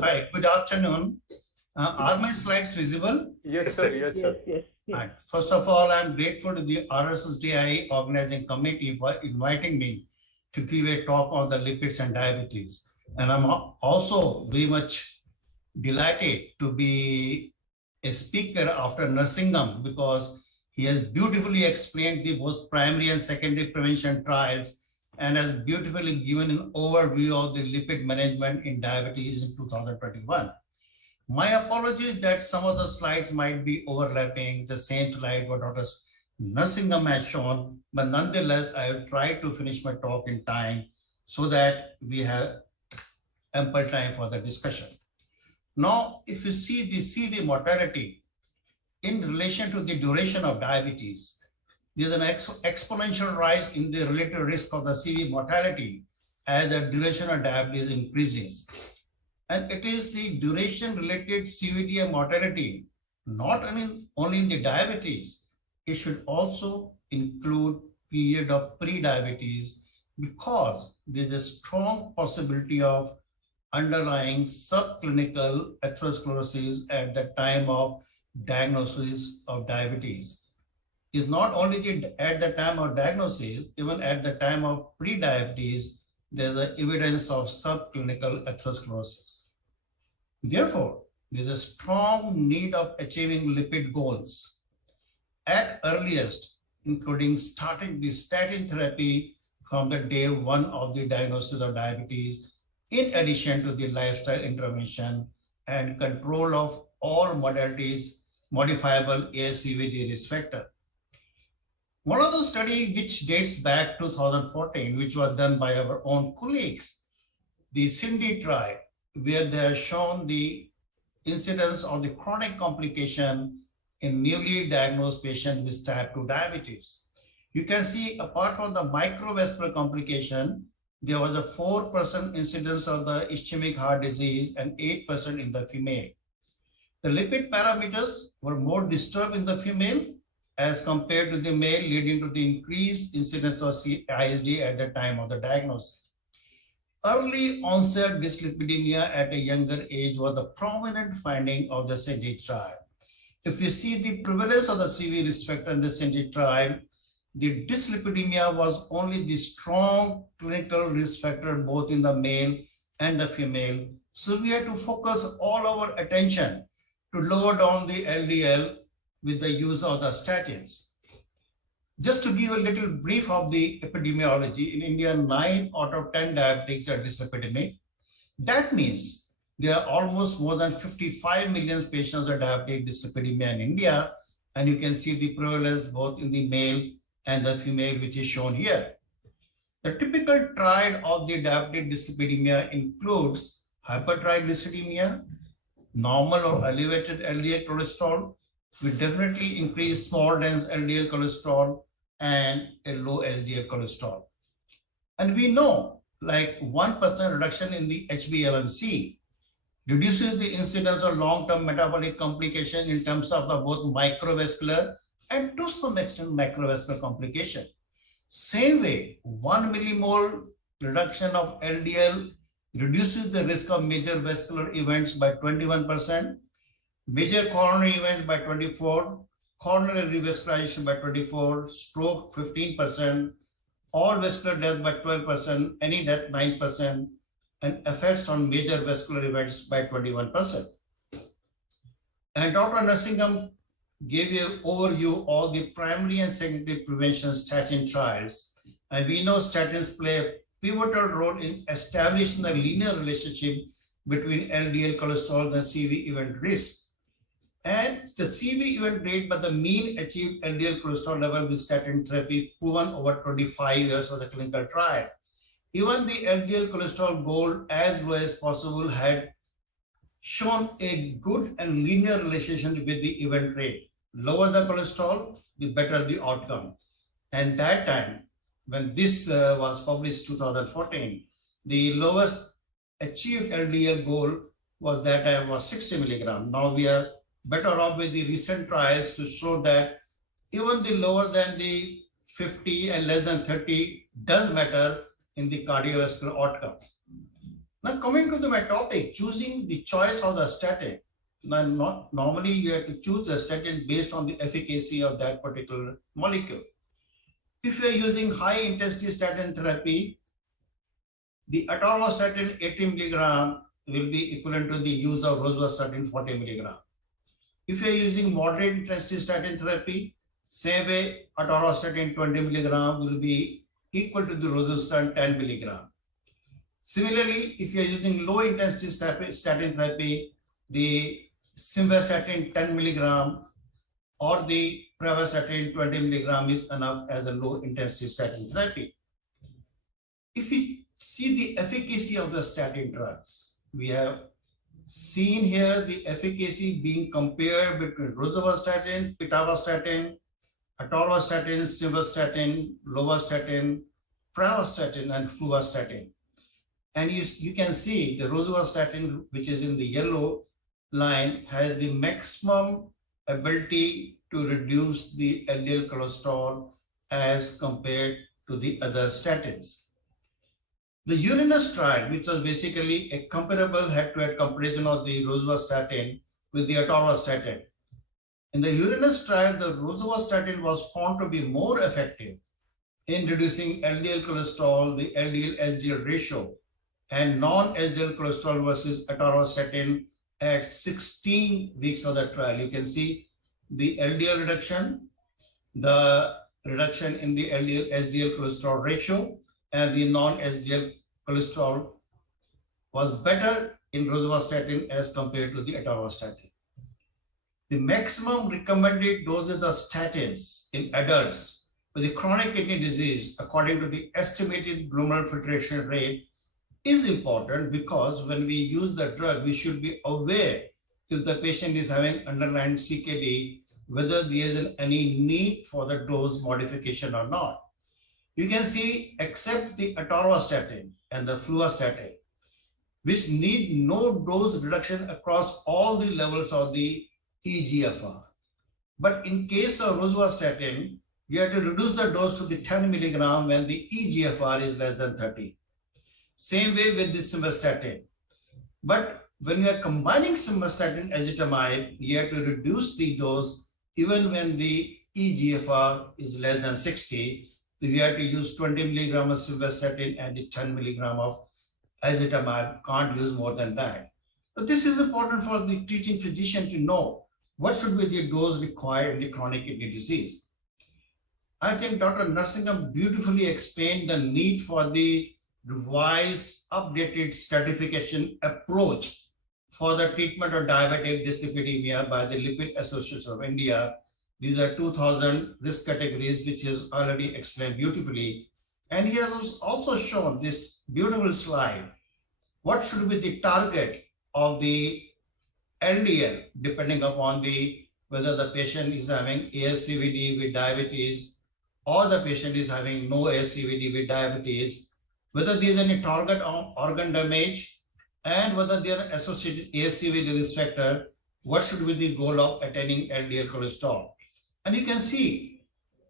Hi, good afternoon. Are my slides visible? Yes, sir. Yes, sir. Yes. Right. First of all, I'm grateful to the RSSDI organizing committee for inviting me to give a talk on the lipids and diabetes. And I'm also very much delighted to be a speaker after Narsingham because he has beautifully explained the both primary and secondary prevention trials and has beautifully given an overview of the lipid management in diabetes in 2021. My apologies that some of the slides might be overlapping the same slide what Dr. Narsingham has shown, but nonetheless, I will try to finish my talk in time so that we have ample time for the discussion. Now, if you see the CV mortality in relation to the duration of diabetes, there's an exponential rise in the relative risk of the CV mortality as the duration of diabetes increases. And it is the duration related CVD and mortality, not only in the diabetes, it should also include period of pre-diabetes because there's a strong possibility of underlying subclinical atherosclerosis at the time of diagnosis of diabetes. Is not only at the time of diagnosis, even at the time of pre-diabetes, there's evidence of subclinical atherosclerosis. Therefore, there's a strong need of achieving lipid goals at earliest, including starting the statin therapy from the day one of the diagnosis of diabetes, in addition to the lifestyle intervention and control of all modalities, modifiable ASCVD risk factor. One of the studies which dates back 2014, which was done by our own colleagues, the Cindy trial, where they have shown the incidence of the chronic complication in newly diagnosed patients with type 2 diabetes. You can see apart from the microvascular complication, there was a 4% incidence of the ischemic heart disease and 8% in the female. The lipid parameters were more disturbed in the female as compared to the male, leading to the increased incidence of ISD at the time of the diagnosis. Early onset dyslipidemia at a younger age was the prominent finding of the Cindy trial. If you see the prevalence of the CV risk factor in the Cindy trial, the dyslipidemia was only the strong clinical risk factor both in the male and the female. So we had to focus all our attention to lower down the LDL with the use of the statins. Just to give a little brief of the epidemiology, in India, 9 out of 10 diabetics are dyslipidemic. That means there are almost more than 55 million patients with diabetic dyslipidemia in India, and you can see the prevalence both in the male and the female, which is shown here. The typical trial of the diabetic dyslipidemia includes hypertriglyceridemia, normal or elevated LDL cholesterol, with definitely increased small dense LDL cholesterol and a low HDL cholesterol. And we know like 1% reduction in the HbA1c reduces the incidence of long-term metabolic complication in terms of the both microvascular and to some extent macrovascular complication. Same way, 1 millimole reduction of LDL reduces the risk of major vascular events by 21%, major coronary events by 24%, coronary revascularization by 24%, stroke 15%, all vascular death by 12%, any death 9%, and effects on major vascular events by 21%. And Dr. Narsingham gave you an overview of all the primary and secondary prevention statin trials. And we know statins play a pivotal role in establishing the linear relationship between LDL cholesterol and CV event risk. And the CV event rate by the mean achieved LDL cholesterol level with statin therapy proven over 25 years of the clinical trial. Even the LDL cholesterol goal as low as possible had shown a good and linear relationship with the event rate. Lower the cholesterol, the better the outcome. And that time, when this was published 2014, the lowest achieved LDL goal was that time was 60 milligram. Now we are better off with the recent trials to show that even the lower than the 50 and less than 30 does matter in the cardiovascular outcomes. Now coming to my topic, choosing the choice of the statin. Now, not normally you have to choose the statin based on the efficacy of that particular molecule. If you are using high intensity statin therapy, the atorvastatin 80 milligram will be equivalent to the use of rosuvastatin 40 milligram. If you are using moderate intensity statin therapy, same way atorvastatin 20 milligram will be equal to the rosuvastatin 10 milligram. Similarly, if you are using low intensity statin therapy, the simvastatin 10 milligram or the pravastatin 20 milligram is enough as a low intensity statin therapy. If we see the efficacy of the statin drugs, we have seen here the efficacy being compared between rosuvastatin, pitavastatin, atorvastatin, simvastatin, lovastatin, pravastatin, and fluvastatin. And you can see the rosuvastatin, which is in the yellow line, has the maximum ability to reduce the LDL cholesterol as compared to the other statins. The Uranus trial, which was basically a comparable head-to-head comparison of the rosuvastatin with the atorvastatin. In the Uranus trial, the rosuvastatin was found to be more effective in reducing LDL cholesterol, the LDL-HDL ratio, and non-HDL cholesterol versus atorvastatin at 16 weeks of the trial. You can see the LDL reduction, the reduction in the LDL-HDL cholesterol ratio, and the non-HDL cholesterol was better in rosuvastatin as compared to the atorvastatin. The maximum recommended doses of statins in adults with the chronic kidney disease, according to the estimated glomerular filtration rate, is important because when we use the drug, we should be aware if the patient is having underlying CKD, whether there is any need for the dose modification or not. You can see, except the atorvastatin and the fluvastatin, which need no dose reduction across all the levels of the eGFR. But in case of rosuvastatin, you have to reduce the dose to the 10 milligram when the eGFR is less than 30. Same way with the simvastatin. But when you are combining simvastatin ezetimibe, you have to reduce the dose even when the eGFR is less than 60. We have to use 20 milligram of simvastatin and the 10 milligram of ezetimibe. Can't use more than that. But this is important for the treating physician to know what should be the dose required in the chronic kidney disease. I think Dr. Narsingham beautifully explained the need for the revised, updated stratification approach for the treatment of diabetic dyslipidemia by the Lipid Association of India. These are 2000 risk categories, which is already explained beautifully. And he has also shown this beautiful slide. What should be the target of the LDL, depending upon whether the patient is having ASCVD with diabetes or the patient is having no ASCVD with diabetes, whether there is any target organ damage, and whether there are associated ASCVD risk factor, what should be the goal of attaining LDL cholesterol. And you can see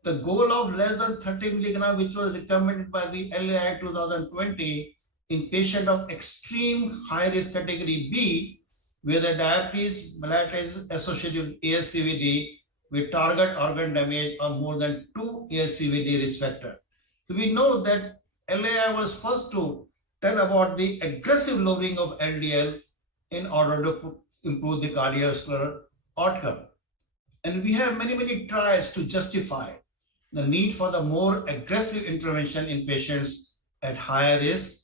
the goal of less than 30 milligram, which was recommended by the LAI 2020 in patient of extreme high risk category B, where the diabetes mellitus associated with ASCVD with target organ damage or more than 2 ASCVD risk factor. So we know that LAI was first to tell about the aggressive lowering of LDL in order to improve the cardiovascular outcome. And we have many trials to justify the need for the more aggressive intervention in patients at higher risk.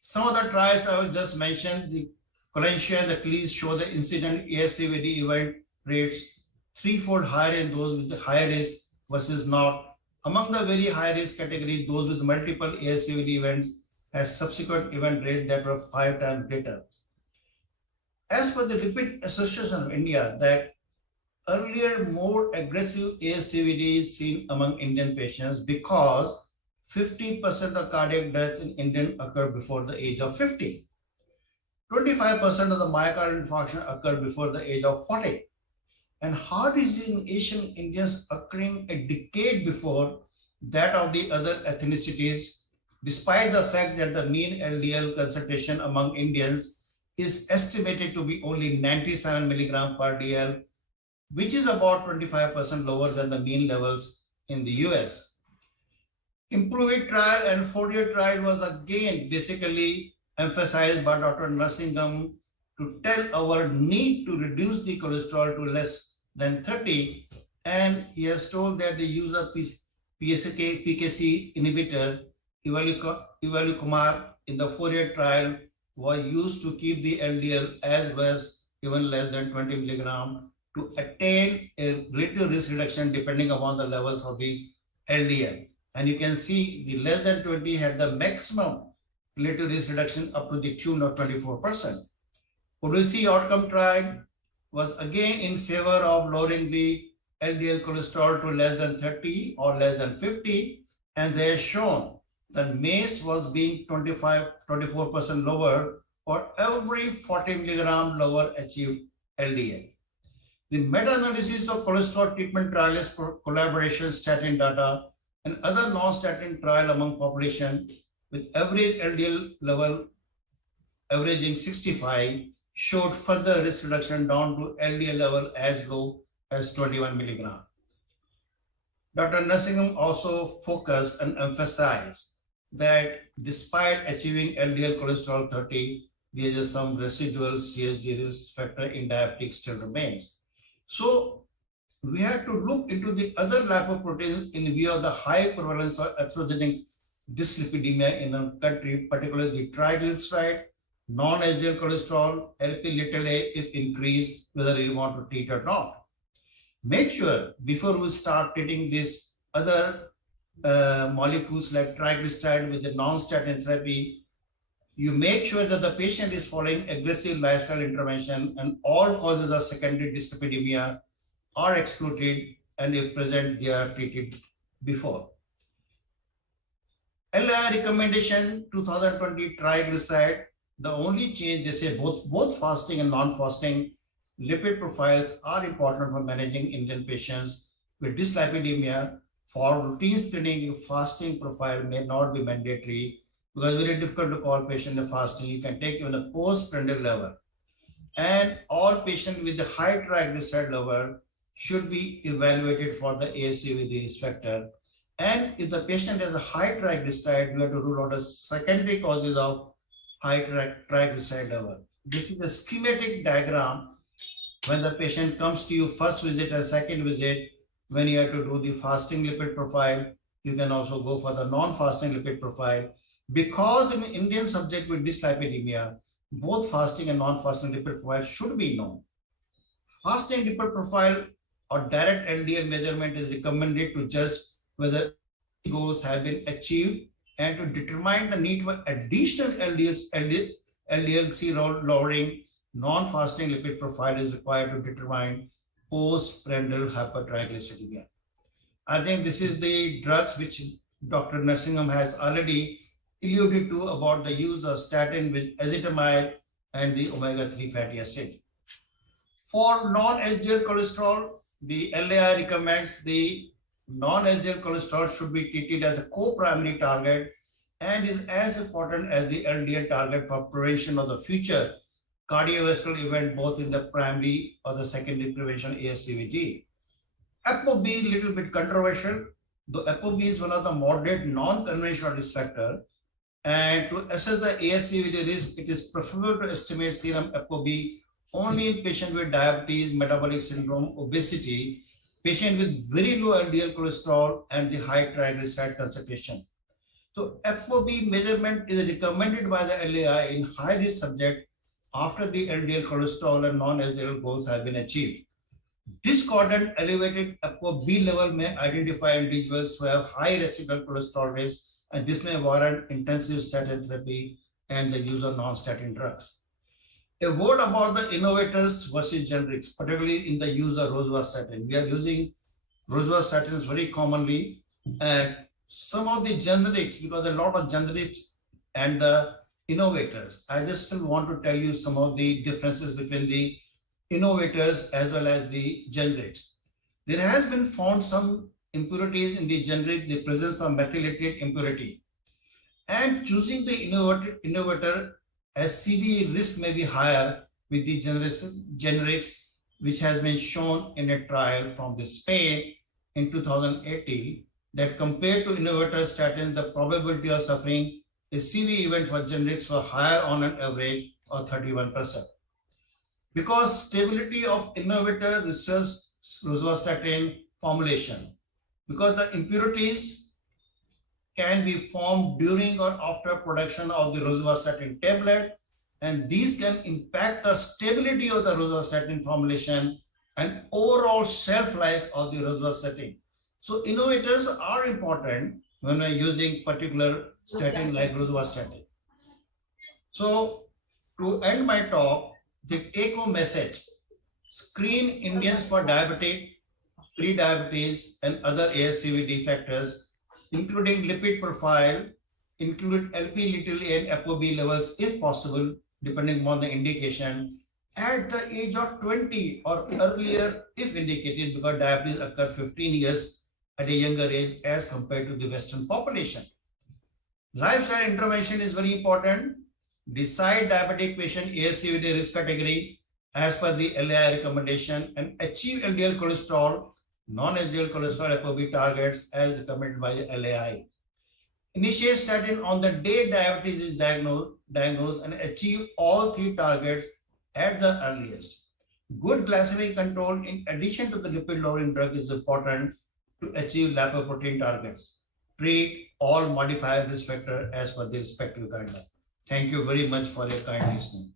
Some of the trials I will just mention, the Colentia and the CLEAS show the incident ASCVD event rates threefold higher in those with the higher risk versus not. Among the very high risk category, those with multiple ASCVD events has subsequent event rates that were 5 times greater. As per the Lipid Association of India, that earlier more aggressive ASCVD is seen among Indian patients because 50% of cardiac deaths in Indian occur before the age of 50. 25% of the myocardial infarction occur before the age of 40. And heart disease in Asian Indians occurring a decade before that of the other ethnicities despite the fact that the mean LDL concentration among Indians is estimated to be only 97 milligram per DL, which is about 25% lower than the mean levels in the US. Improving trial and 4-year trial was again basically emphasized by Dr. Narsingham to tell our need to reduce the cholesterol to less than 30. And he has told that the use of PKC inhibitor, Ivalukumar, in the 4-year trial was used to keep the LDL as low as even less than 20 milligram to attain a relative risk reduction depending upon the levels of the LDL. And you can see the less than 20 had the maximum relative risk reduction up to the tune of 24%. Odyssey outcome trial was again in favor of lowering the LDL cholesterol to less than 30 or less than 50. And they have shown that MACE was being 24% lower for every 40 milligram lower achieved LDL. The meta-analysis of cholesterol treatment trials for collaboration statin data and other non-statin trial among population with average LDL level averaging 65 showed further risk reduction down to LDL level as low as 21 milligram. Dr. Narsingham also focused and emphasized that despite achieving LDL cholesterol 30, there is some residual CSD risk factor in diabetic still remains. So we had to look into the other lipoproteins in view of the high prevalence of atherogenic dyslipidemia in our country, particularly the triglyceride, non-HDL cholesterol, Lp(a) if increased, whether you want to treat or not. Make sure before we start treating these other molecules like triglyceride with the non-statin therapy, you make sure that the patient is following aggressive lifestyle intervention and all causes of secondary dyslipidemia are excluded, and if present, they are treated before. LI recommendation 2020 triglyceride, the only change they say both fasting and non-fasting lipid profiles are important for managing Indian patients with dyslipidemia. For routine screening, fasting profile may not be mandatory because it's very difficult to call patient a fasting. You can take even a postprandial level. And all patients with the high triglyceride level should be evaluated for the ASCVD risk factor. And if the patient has a high triglyceride, you have to rule out the secondary causes of high triglyceride level. This is a schematic diagram when the patient comes to you first visit or second visit. When you have to do the fasting lipid profile, you can also go for the non-fasting lipid profile. Because in Indian subject with dyslipidemia, both fasting and non-fasting lipid profile should be known. Fasting lipid profile or direct LDL measurement is recommended to judge whether goals have been achieved and to determine the need for additional LDL-C lowering. Non-fasting lipid profile is required to determine postprandial hypertriglyceridemia. I think this is the drugs which Dr. Narsingham has already alluded to about the use of statin with ezetimibe and the omega-3 fatty acid. For non-HDL cholesterol, the LAI recommends the non-HDL cholesterol should be treated as a co-primary target and is as important as the LDL target for prevention of the future cardiovascular event, both in the primary or the secondary prevention ASCVD. ApoB is a little bit controversial, though ApoB is one of the moderate non-conventional risk factor. And to assess the ASCVD risk, it is preferable to estimate serum ApoB only in patients with diabetes, metabolic syndrome, obesity, patient with very low LDL cholesterol and the high triglyceride concentration. So ApoB measurement is recommended by the LAI in high-risk subject after the LDL cholesterol and non-LDL goals have been achieved. Discordant elevated ApoB level may identify individuals who have high residual cholesterol risk, and this may warrant intensive statin therapy and the use of non-statin drugs. A word about the innovators versus generics, particularly in the use of rosuvastatin. We are using rosuvastatins very commonly, and some of the generics, because a lot of generics and the innovators. I just still want to tell you some of the differences between the innovators as well as the generics. There has been found some impurities in the generics, the presence of methylated impurity. And choosing the innovator as CV risk may be higher with the generics, which has been shown in a trial from the Spain in 2018 that compared to innovator statin, the probability of suffering a CV event for generics were higher on an average of 31%. Because stability of innovator research rosuvastatin formulation, because the impurities can be formed during or after production of the rosuvastatin tablet, and these can impact the stability of the rosuvastatin formulation and overall shelf life of the rosuvastatin. So innovators are important when we're using particular statin like rosuvastatin. So to end my talk, the take-home message: screen Indians for diabetic, pre-diabetes, and other ASCVD factors, including lipid profile, include LP little a and ApoB levels if possible, depending on the indication, at the age of 20 or earlier if indicated, because diabetes occurs 15 years at a younger age as compared to the Western population. Lifestyle intervention is very important. Decide diabetic patient ASCVD risk category as per the LAI recommendation and achieve LDL cholesterol, non-HDL cholesterol ApoB targets as recommended by the LAI. Initiate statin on the day diabetes is diagnosed and achieve all three targets at the earliest. Good glycemic control in addition to the lipid lowering drug is important to achieve lipoprotein targets. Treat all modifier risk factor as per the respective guideline. Thank you very much for your kind listening.